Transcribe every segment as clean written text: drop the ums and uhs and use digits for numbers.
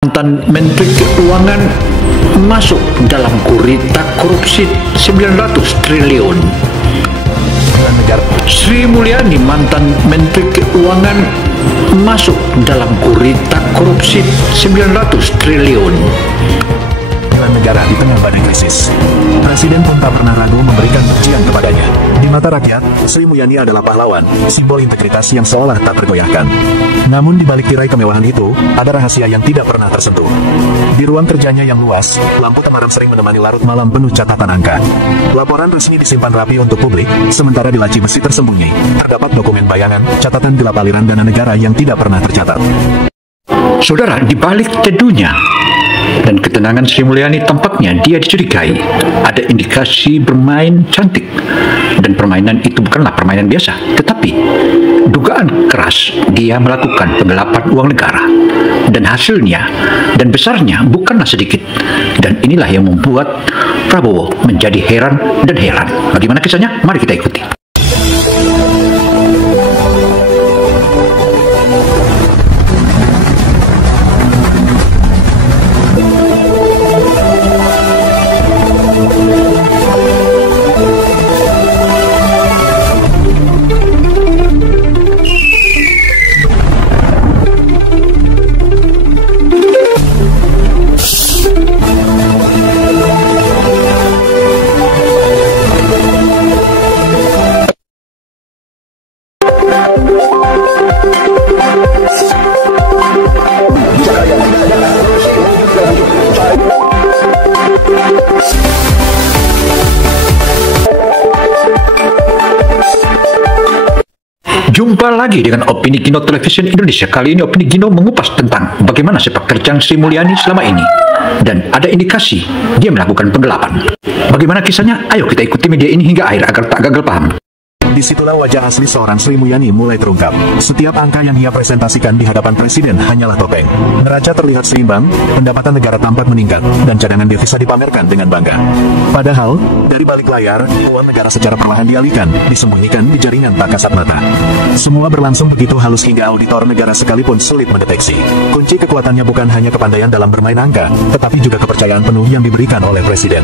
Mantan Menteri Keuangan masuk dalam gurita korupsi 900 triliun. Sri Mulyani, mantan Menteri Keuangan, masuk dalam gurita korupsi 900 triliun. Negara di tengah badai krisis. Presiden pun tak pernah ragu memberikan pujian kepadanya. Di mata rakyat, Sri Mulyani adalah pahlawan, simbol integritas yang seolah tak tergoyahkan. Namun di balik tirai kemewahan itu, ada rahasia yang tidak pernah tersentuh. Di ruang kerjanya yang luas, lampu temaram sering menemani larut malam penuh catatan angka. Laporan resmi disimpan rapi untuk publik, sementara di laci besi tersembunyi, terdapat dokumen bayangan, catatan gelap aliran dana negara yang tidak pernah tercatat. Saudara, di balik teduhnya dan ketenangan Sri Mulyani, tampaknya dia dicurigai ada indikasi bermain cantik, dan permainan itu bukanlah permainan biasa, tetapi dugaan keras dia melakukan penggelapan uang negara, dan hasilnya dan besarnya bukanlah sedikit, dan inilah yang membuat Prabowo menjadi heran dan heran. Bagaimana kisahnya? Mari kita ikuti. Jumpa lagi dengan Opini Gino Television Indonesia. Kali ini Opini Gino mengupas tentang bagaimana sepak terjang Sri Mulyani selama ini, dan ada indikasi dia melakukan penggelapan. Bagaimana kisahnya? Ayo kita ikuti media ini hingga akhir agar tak gagal paham. Disitulah wajah asli seorang Sri Mulyani mulai terungkap. Setiap angka yang ia presentasikan di hadapan presiden hanyalah topeng. Neraca terlihat seimbang, pendapatan negara tampak meningkat, dan cadangan devisa dipamerkan dengan bangga. Padahal, dari balik layar, uang negara secara perlahan dialihkan, disembunyikan di jaringan tak kasat mata. Semua berlangsung begitu halus hingga auditor negara sekalipun sulit mendeteksi. Kunci kekuatannya bukan hanya kepandaian dalam bermain angka, tetapi juga kepercayaan penuh yang diberikan oleh presiden.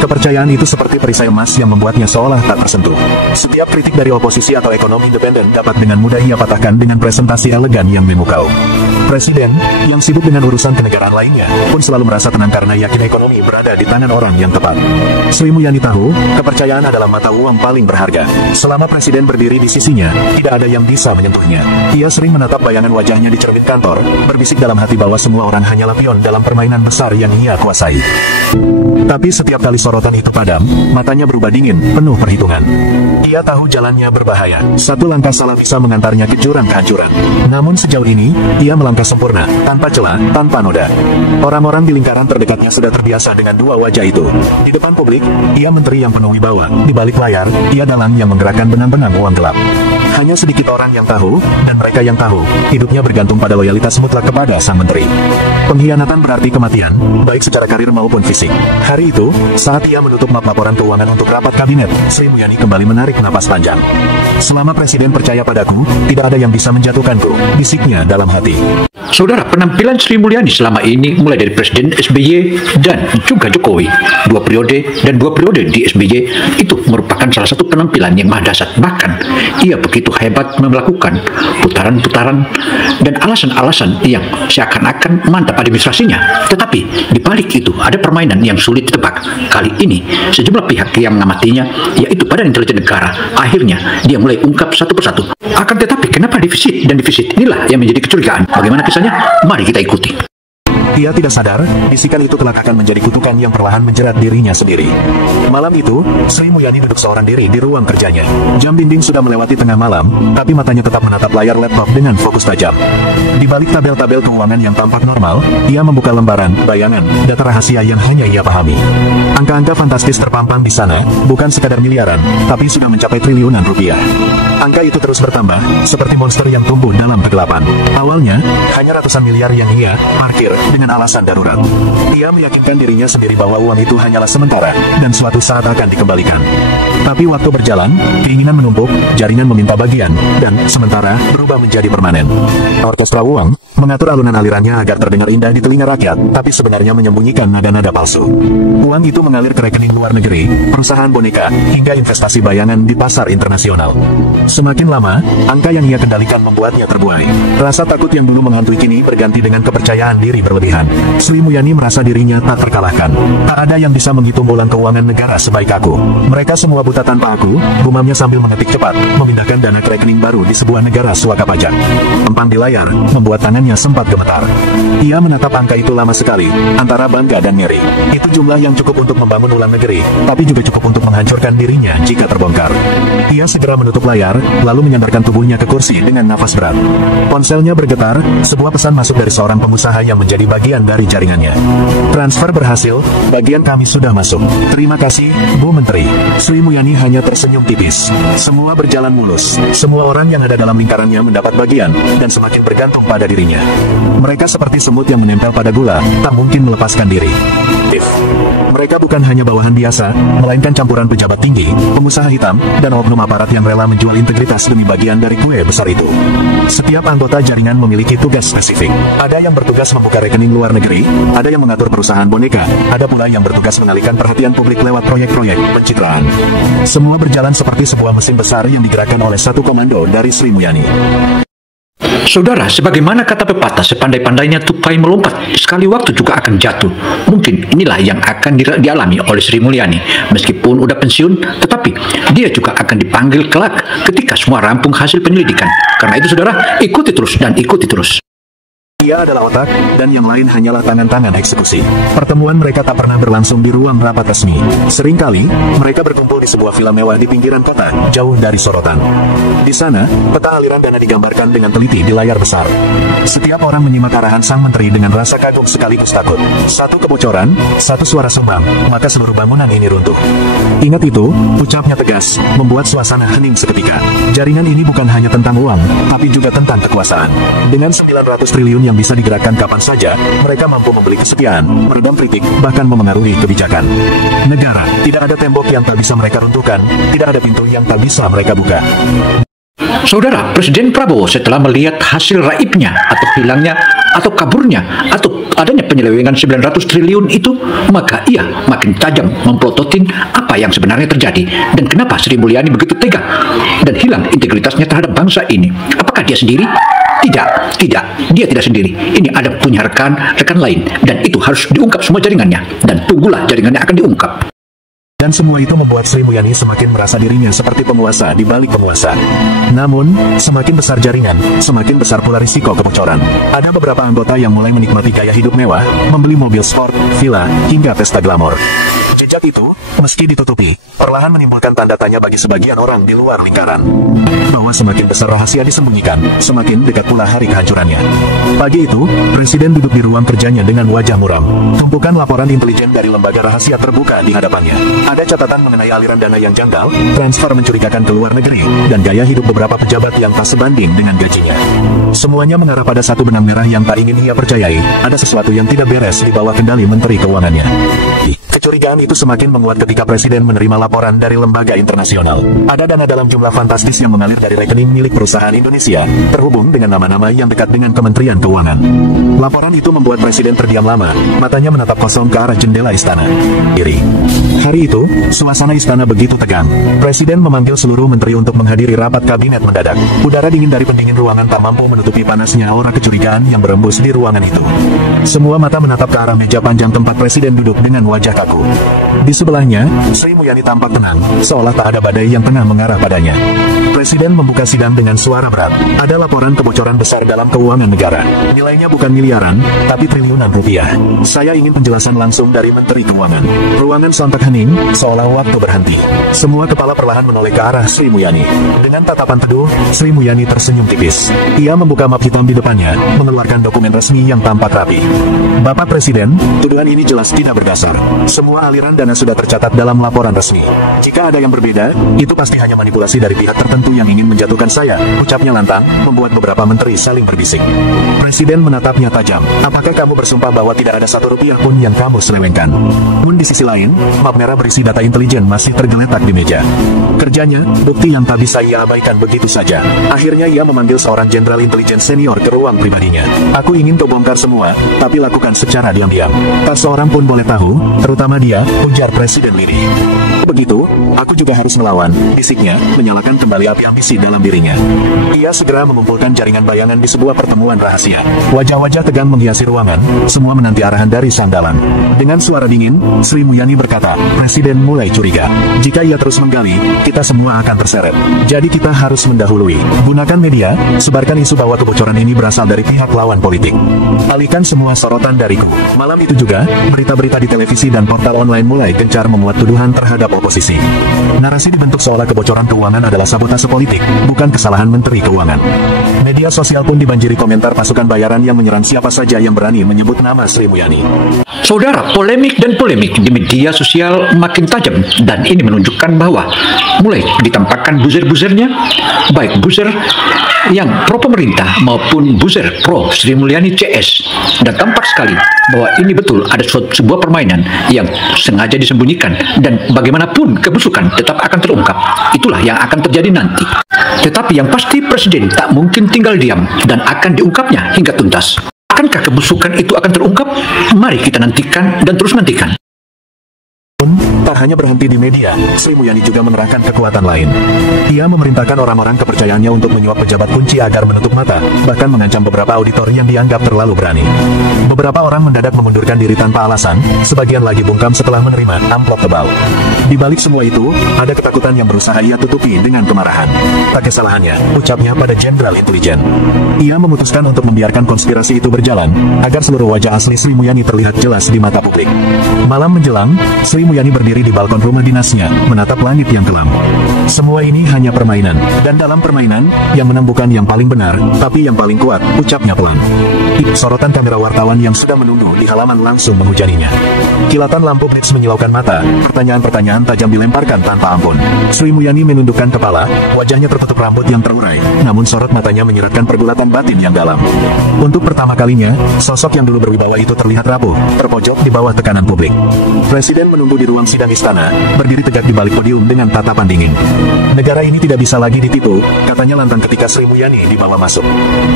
Kepercayaan itu seperti perisai emas yang membuatnya seolah tak tersentuh. Setiap kritik dari oposisi atau ekonomi independen dapat dengan mudah ia patahkan dengan presentasi elegan yang memukau. Presiden, yang sibuk dengan urusan kenegaraan lainnya, pun selalu merasa tenang karena yakin ekonomi berada di tangan orang yang tepat. Sri Mulyani tahu, kepercayaan adalah mata uang paling berharga. Selama presiden berdiri di sisinya, tidak ada yang bisa menyentuhnya. Ia sering menatap bayangan wajahnya di cermin kantor, berbisik dalam hati bahwa semua orang hanyalah pion dalam permainan besar yang ia kuasai. Tapi setiap kali sorotan itu padam, matanya berubah dingin, penuh perhitungan. Ia tahu jalannya berbahaya. Satu langkah salah bisa mengantarnya ke jurang kehancuran. Namun sejauh ini, ia melangkah sempurna, tanpa celah, tanpa noda. Orang-orang di lingkaran terdekatnya sudah terbiasa dengan dua wajah itu. Di depan publik, ia menteri yang penuh wibawa. Di balik layar, ia dalang yang menggerakkan benang-benang uang gelap. Hanya sedikit orang yang tahu, dan mereka yang tahu, hidupnya bergantung pada loyalitas mutlak kepada sang menteri. Pengkhianatan berarti kematian, baik secara karir maupun fisik. Hari itu, saat ia menutup map laporan keuangan untuk rapat kabinet, Sri Mulyani kembali menarik napas panjang. Selama presiden percaya padaku, tidak ada yang bisa menjatuhkanku, bisiknya dalam hati. Saudara, penampilan Sri Mulyani selama ini mulai dari Presiden SBY dan juga Jokowi, dua periode di SBY itu merupakan salah satu penampilan yang mahdasyat. Bahkan ia begitu hebat melakukan putaran-putaran dan alasan-alasan yang seakan-akan mantap administrasinya. Tetapi di balik itu ada permainan yang sulit ditebak. Kali ini sejumlah pihak yang mengamatinya, yaitu Badan Intelijen Negara, akhirnya dia mulai ungkap satu persatu. Akan tetapi kenapa defisit inilah yang menjadi kecurigaan. Bagaimana kisahnya? Mari kita ikuti. Ia tidak sadar, bisikan itu kelak akan menjadi kutukan yang perlahan menjerat dirinya sendiri. Malam itu, Sri Mulyani duduk seorang diri di ruang kerjanya. Jam dinding sudah melewati tengah malam, tapi matanya tetap menatap layar laptop dengan fokus tajam. Di balik tabel-tabel keuangan yang tampak normal, ia membuka lembaran, bayangan, data rahasia yang hanya ia pahami. Angka-angka fantastis terpampang di sana, bukan sekadar miliaran, tapi sudah mencapai triliunan rupiah. Angka itu terus bertambah, seperti monster yang tumbuh dalam kegelapan. Awalnya, hanya ratusan miliar yang ia parkir dengan alasan darurat. Ia meyakinkan dirinya sendiri bahwa uang itu hanyalah sementara, dan suatu saat akan dikembalikan. Tapi waktu berjalan, keinginan menumpuk, jaringan meminta bagian, dan sementara berubah menjadi permanen. Orkestra uang mengatur alunan alirannya agar terdengar indah di telinga rakyat, tapi sebenarnya menyembunyikan nada-nada palsu. Uang itu mengalir ke rekening luar negeri, perusahaan boneka, hingga investasi bayangan di pasar internasional. Semakin lama, angka yang ia kendalikan membuatnya terbuai. Rasa takut yang dulu menghantui kini berganti dengan kepercayaan diri berlebihan. Sri Mulyani merasa dirinya tak terkalahkan. Tak ada yang bisa menghitung bolang keuangan negara sebaik aku. Mereka semua buta tanpa aku, gumamnya sambil mengetik cepat, memindahkan dana ke rekening baru di sebuah negara suaka pajak. Empang di layar, membuat tangannya sempat gemetar. Ia menatap angka itu lama sekali, antara bangga dan ngeri. Itu jumlah yang cukup untuk membangun ulang negeri, tapi juga cukup untuk menghancurkan dirinya jika terbongkar. Ia segera menutup layar, lalu menyandarkan tubuhnya ke kursi dengan nafas berat. Ponselnya bergetar, sebuah pesan masuk dari seorang pengusaha yang menjadi bagian dari jaringannya. Transfer berhasil, bagian kami sudah masuk. Terima kasih, Bu Menteri. Sri Mulyani hanya tersenyum tipis. Semua berjalan mulus. Semua orang yang ada dalam lingkarannya mendapat bagian, dan semakin bergantung pada dirinya. Mereka seperti semut yang menempel pada gula, tak mungkin melepaskan diri. Mereka bukan hanya bawahan biasa, melainkan campuran pejabat tinggi, pengusaha hitam, dan oknum aparat yang rela menjual integritas demi bagian dari kue besar itu. Setiap anggota jaringan memiliki tugas spesifik. Ada yang bertugas membuka rekening luar negeri, ada yang mengatur perusahaan boneka, ada pula yang bertugas mengalihkan perhatian publik lewat proyek-proyek pencitraan. Semua berjalan seperti sebuah mesin besar yang digerakkan oleh satu komando dari Sri Mulyani. Saudara, sebagaimana kata pepatah, sepandai-pandainya tupai melompat, sekali waktu juga akan jatuh. Mungkin inilah yang akan dialami oleh Sri Mulyani. Meskipun udah pensiun, tetapi dia juga akan dipanggil kelak ketika semua rampung hasil penyelidikan. Karena itu saudara, ikuti terus dan ikuti terus. Ia adalah otak, dan yang lain hanyalah tangan-tangan eksekusi. Pertemuan mereka tak pernah berlangsung di ruang rapat resmi. Seringkali, mereka berkumpul di sebuah villa mewah di pinggiran kota, jauh dari sorotan. Di sana, peta aliran dana digambarkan dengan teliti di layar besar. Setiap orang menyimak arahan sang menteri dengan rasa kagum sekaligus takut. Satu kebocoran, satu suara sumbang, maka seluruh bangunan ini runtuh. Ingat itu, ucapnya tegas, membuat suasana hening seketika. Jaringan ini bukan hanya tentang uang, tapi juga tentang kekuasaan. Dengan 900 triliun yang bisa digerakkan kapan saja, mereka mampu membeli kesetiaan, meredam kritik, bahkan memengaruhi kebijakan. Negara, tidak ada tembok yang tak bisa mereka runtuhkan, tidak ada pintu yang tak bisa mereka buka. Saudara, Presiden Prabowo setelah melihat hasil raibnya atau hilangnya atau kaburnya atau adanya penyelewengan 900 triliun itu, maka ia makin tajam memplototin apa yang sebenarnya terjadi dan kenapa Sri Mulyani begitu tega dan hilang integritasnya terhadap bangsa ini. Apakah dia sendiri? Tidak, dia tidak sendiri. Ini ada punya rekan lain, dan itu harus diungkap semua jaringannya, dan tunggulah jaringannya akan diungkap. Dan semua itu membuat Sri Mulyani semakin merasa dirinya seperti penguasa di balik penguasa. Namun, semakin besar jaringan, semakin besar pula risiko kebocoran. Ada beberapa anggota yang mulai menikmati gaya hidup mewah, membeli mobil sport, villa, hingga pesta glamor. Jejak itu, meski ditutupi, perlahan menimbulkan tanda tanya bagi sebagian orang di luar lingkaran. Bahwa semakin besar rahasia disembunyikan, semakin dekat pula hari kehancurannya. Pagi itu, Presiden duduk di ruang kerjanya dengan wajah muram. Tumpukan laporan intelijen dari lembaga rahasia terbuka di hadapannya. Ada catatan mengenai aliran dana yang janggal, transfer mencurigakan ke luar negeri, dan gaya hidup beberapa pejabat yang tak sebanding dengan gajinya. Semuanya mengarah pada satu benang merah yang tak ingin ia percayai. Ada sesuatu yang tidak beres di bawah kendali Menteri Keuangannya. Kecurigaan itu semakin menguat ketika Presiden menerima laporan dari lembaga internasional. Ada dana dalam jumlah fantastis yang mengalir dari rekening milik perusahaan Indonesia, terhubung dengan nama-nama yang dekat dengan Kementerian Keuangan. Laporan itu membuat Presiden terdiam lama, matanya menatap kosong ke arah jendela istana. Hari itu, suasana istana begitu tegang. Presiden memanggil seluruh menteri untuk menghadiri rapat kabinet mendadak. Udara dingin dari pendingin ruangan tak mampu menutupi panasnya aura kecurigaan yang berembus di ruangan itu. Semua mata menatap ke arah meja panjang tempat Presiden duduk dengan wajah kaku. Di sebelahnya, Sri Mulyani tampak tenang, seolah tak ada badai yang tengah mengarah padanya. Presiden membuka sidang dengan suara berat. Ada laporan kebocoran besar dalam keuangan negara. Nilainya bukan miliaran, tapi triliunan rupiah. Saya ingin penjelasan langsung dari Menteri Keuangan. Ruangan sontak hening, seolah waktu berhenti. Semua kepala perlahan menoleh ke arah Sri Mulyani. Dengan tatapan teduh, Sri Mulyani tersenyum tipis. Ia membuka map hitam di depannya, mengeluarkan dokumen resmi yang tampak rapi. Bapak Presiden, tuduhan ini jelas tidak berdasar. Semua aliran dana sudah tercatat dalam laporan resmi. Jika ada yang berbeda, itu pasti hanya manipulasi dari pihak tertentu yang ingin menjatuhkan saya, ucapnya lantang, membuat beberapa menteri saling berbisik. Presiden menatapnya tajam. Apakah kamu bersumpah bahwa tidak ada satu rupiah pun yang kamu selewengkan? Namun di sisi lain, map merah berisi data intelijen masih tergeletak di meja. Kerjanya, bukti yang tak bisa ia abaikan begitu saja. Akhirnya ia memanggil seorang jenderal intelijen senior ke ruang pribadinya. Aku ingin kau bongkar semua, tapi lakukan secara diam-diam. Tak seorang pun boleh tahu, terutama dia, ujar Presiden lirih. Begitu, aku juga harus melawan, bisiknya, menyalakan kembali api ambisi dalam dirinya. Ia segera mengumpulkan jaringan bayangan di sebuah pertemuan rahasia. Wajah-wajah tegang menghiasi ruangan, semua menanti arahan dari sang dalang. Dengan suara dingin, Sri Mulyani berkata, Presiden mulai curiga. Jika ia terus menggali, kita semua akan terseret. Jadi kita harus mendahului. Gunakan media, sebarkan isu bahwa kebocoran ini berasal dari pihak lawan politik. Alihkan semua sorotan dariku. Malam itu juga, berita-berita di televisi dan portal online mulai gencar memuat tuduhan terhadap oposisi. Narasi dibentuk seolah kebocoran keuangan adalah sabotase politik, bukan kesalahan Menteri Keuangan. Media sosial pun dibanjiri komentar pasukan bayaran yang menyerang siapa saja yang berani menyebut nama Sri Mulyani. Saudara, polemik di media sosial makin tajam dan ini menunjukkan bahwa mulai ditampakkan buzzer-buzzernya, baik buzzer yang pro pemerintah maupun buzzer pro Sri Mulyani CS, dan tampak sekali bahwa ini betul ada sebuah permainan yang sengaja disembunyikan dan bagaimanapun kebusukan tetap akan terungkap. Itulah yang akan terjadi nanti. Tetapi yang pasti Presiden tak mungkin tinggal diam dan akan diungkapnya hingga tuntas. Akankah kebusukan itu akan terungkap? Mari kita nantikan dan terus nantikan. Tak hanya berhenti di media, Sri Mulyani juga menerapkan kekuatan lain. Ia memerintahkan orang-orang kepercayaannya untuk menyuap pejabat kunci agar menutup mata, bahkan mengancam beberapa auditor yang dianggap terlalu berani. Beberapa orang mendadak mengundurkan diri tanpa alasan, sebagian lagi bungkam setelah menerima amplop tebal. Di balik semua itu, ada ketakutan yang berusaha ia tutupi dengan kemarahan. Tak kesalahannya, ucapnya pada jenderal intelijen. Ia memutuskan untuk membiarkan konspirasi itu berjalan, agar seluruh wajah asli Sri Mulyani terlihat jelas di mata publik. Malam menjelang, Sri Mulyani berdiri di balkon rumah dinasnya, menatap langit yang kelam. Semua ini hanya permainan, dan dalam permainan, yang menang bukan yang paling benar, tapi yang paling kuat, ucapnya pelan. Sorotan kamera wartawan yang sudah menunggu di halaman langsung menghujaninya. Kilatan lampu blitz menyilaukan mata, pertanyaan-pertanyaan tajam dilemparkan tanpa ampun. Sri Mulyani menundukkan kepala, wajahnya tertutup rambut yang terurai, namun sorot matanya menyeratkan pergulatan batin yang dalam. Untuk pertama kalinya, sosok yang dulu berwibawa itu terlihat rapuh, terpojok di bawah tekanan publik. Presiden menunggu di ruang sidang istana, berdiri tegak di balik podium dengan tatapan dingin. Negara ini tidak bisa lagi ditipu, katanya lantang ketika Sri Mulyani dibawa masuk.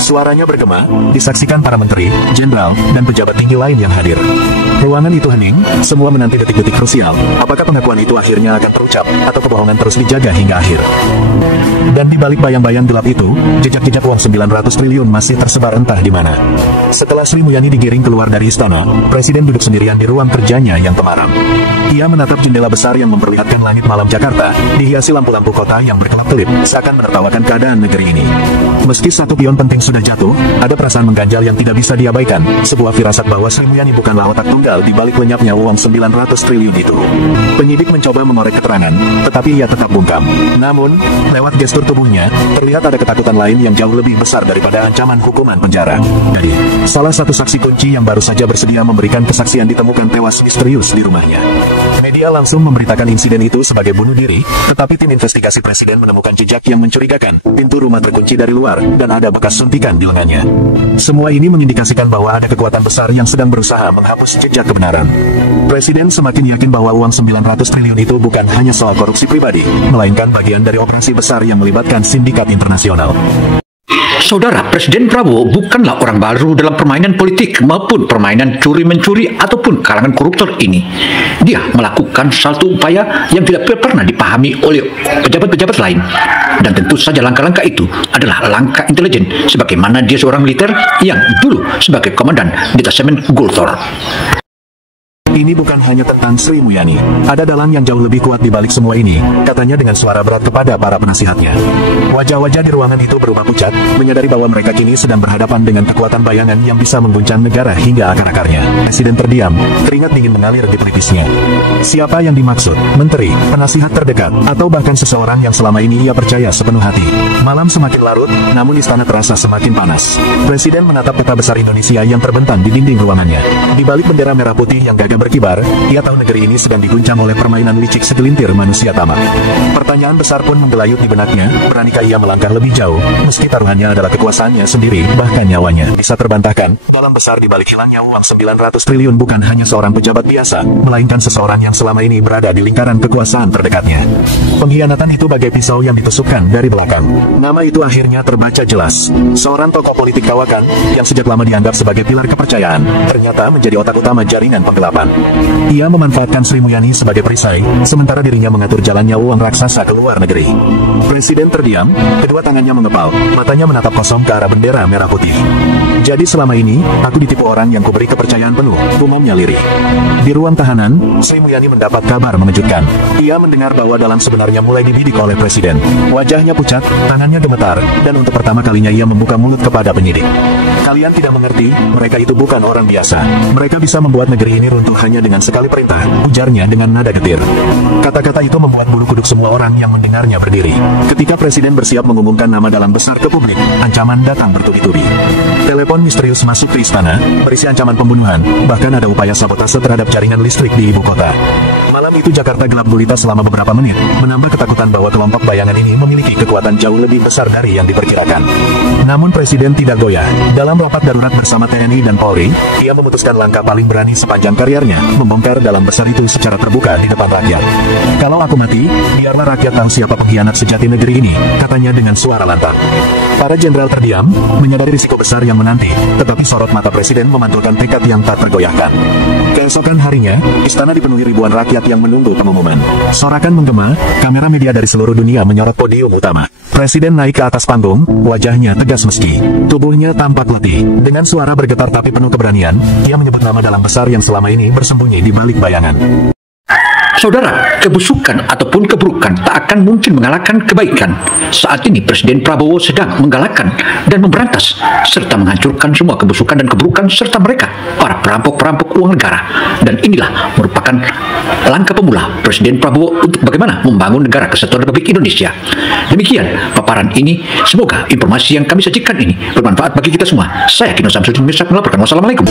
Suaranya bergema, disaksikan para menteri, jenderal, dan pejabat tinggi lain yang hadir. Ruangan itu hening, semua menanti detik-detik krusial. Apakah pengakuan itu akhirnya akan terucap, atau kebohongan terus dijaga hingga akhir? Dan di balik bayang-bayang gelap itu, jejak-jejak uang 900 triliun masih tersebar entah di mana. Setelah Sri Mulyani digiring keluar dari istana, Presiden duduk sendirian di ruang kerjanya yang temaram. Ia menatap jendela besar yang memperlihatkan langit malam Jakarta, dihiasi lampu-lampu kota yang berkelap-kelip, seakan menertawakan keadaan negeri ini. Meski satu pion penting sudah jatuh, ada perasaan mengganjal yang tidak bisa diabaikan, sebuah firasat bahwa Sri Mulyani bukanlah otak tunggal di balik lenyapnya uang 900 triliun itu. Penyidik mencoba mengorek keterangan, tetapi ia tetap bungkam. Namun, lewat gestur tubuhnya, terlihat ada ketakutan lain yang jauh lebih besar daripada ancaman hukuman penjara. Jadi, salah satu saksi kunci yang baru saja bersedia memberikan kesaksian ditemukan tewas misterius di rumahnya. Media langsung memberitakan insiden itu sebagai bunuh diri, tetapi tim investigasi Presiden menemukan jejak yang mencurigakan, pintu rumah terkunci dari luar, dan ada bekas suntikan di lengannya. Semua ini mengindikasikan bahwa ada kekuatan besar yang sedang berusaha menghapus jejak kebenaran. Presiden semakin yakin bahwa uang 900 triliun itu bukan hanya soal korupsi pribadi, melainkan bagian dari operasi besar yang melibatkan sindikat internasional. Saudara, Presiden Prabowo bukanlah orang baru dalam permainan politik maupun permainan curi-mencuri ataupun kalangan koruptor ini. Dia melakukan satu upaya yang tidak pernah dipahami oleh pejabat-pejabat lain. Dan tentu saja langkah-langkah itu adalah langkah intelijen, sebagaimana dia seorang militer yang dulu sebagai komandan detasemen Gultor. Ini bukan hanya tentang Sri Mulyani. Ada dalang yang jauh lebih kuat di balik semua ini, katanya dengan suara berat kepada para penasihatnya. Wajah-wajah di ruangan itu berubah pucat, menyadari bahwa mereka kini sedang berhadapan dengan kekuatan bayangan yang bisa mengguncang negara hingga akar-akarnya. Presiden terdiam, keringat dingin mengalir di pelipisnya. Siapa yang dimaksud? Menteri, penasihat terdekat, atau bahkan seseorang yang selama ini ia percaya sepenuh hati? Malam semakin larut, namun istana terasa semakin panas. Presiden menatap peta besar Indonesia yang terbentang di dinding ruangannya. Di balik bendera merah putih yang gagah berkibar, ia tahu negeri ini sedang diguncang oleh permainan licik segelintir manusia tamak. Pertanyaan besar pun menggelayut di benaknya, beranikah ia melangkah lebih jauh, meski taruhannya adalah kekuasaannya sendiri, bahkan nyawanya. Bisa terbantahkan, dalam besar di balik hilangnya uang 900 triliun bukan hanya seorang pejabat biasa, melainkan seseorang yang selama ini berada di lingkaran kekuasaan terdekatnya. Pengkhianatan itu bagai pisau yang ditusukkan dari belakang. Nama itu akhirnya terbaca jelas. Seorang tokoh politik kawakan, yang sejak lama dianggap sebagai pilar kepercayaan, ternyata menjadi otak utama jaringan penggelapan. Ia memanfaatkan Sri Mulyani sebagai perisai, sementara dirinya mengatur jalannya uang raksasa ke luar negeri. Presiden terdiam, kedua tangannya mengepal, matanya menatap kosong ke arah bendera merah putih. Jadi selama ini, aku ditipu orang yang kuberi kepercayaan penuh, gumamnya lirih. Di ruang tahanan, Sri Mulyani mendapat kabar mengejutkan. Ia mendengar bahwa dalam sebenarnya mulai dibidik oleh Presiden. Wajahnya pucat, tangannya gemetar, dan untuk pertama kalinya ia membuka mulut kepada penyidik. Kalian tidak mengerti, mereka itu bukan orang biasa. Mereka bisa membuat negeri ini runtuh hanya dengan sekali perintah, ujarnya dengan nada getir. Kata-kata itu membuat bulu kuduk semua orang yang mendengarnya berdiri. Ketika Presiden bersiap mengumumkan nama dalam besar ke publik, ancaman datang bertubi-tubi. Telepon misterius masuk ke istana, berisi ancaman pembunuhan, bahkan ada upaya sabotase terhadap jaringan listrik di ibu kota. Malam itu Jakarta gelap gulita selama beberapa menit, menambah ketakutan bahwa kelompok bayangan ini memiliki kekuatan jauh lebih besar dari yang diperkirakan. Namun Presiden tidak goyah. Dalam rapat darurat bersama TNI dan Polri, ia memutuskan langkah paling berani sepanjang karirnya, membongkar dalam besar itu secara terbuka di depan rakyat. Kalau aku mati, biarlah rakyat tahu siapa pengkhianat sejati negeri ini, katanya dengan suara lantang. Para jenderal terdiam, menyadari risiko besar yang menanti, tetapi sorot mata Presiden memantulkan tekad yang tak tergoyahkan. Keesokan harinya, istana dipenuhi ribuan rakyat yang menunggu pengumuman. Sorakan menggema, kamera media dari seluruh dunia menyorot podium utama. Presiden naik ke atas panggung, wajahnya tegas meski tubuhnya tampak letih. Dengan suara bergetar tapi penuh keberanian, ia menyebut nama dalam besar yang selama ini bersembunyi di balik bayangan. Saudara, kebusukan ataupun keburukan tak akan mungkin mengalahkan kebaikan. Saat ini Presiden Prabowo sedang menggalakkan dan memberantas serta menghancurkan semua kebusukan dan keburukan serta mereka, para perampok-perampok uang negara. Dan inilah merupakan langkah pemula Presiden Prabowo untuk bagaimana membangun negara kesatuan Republik Indonesia. Demikian paparan ini, semoga informasi yang kami sajikan ini bermanfaat bagi kita semua. Saya Kino Samsudin Mirsak melaporkan. Wassalamualaikum.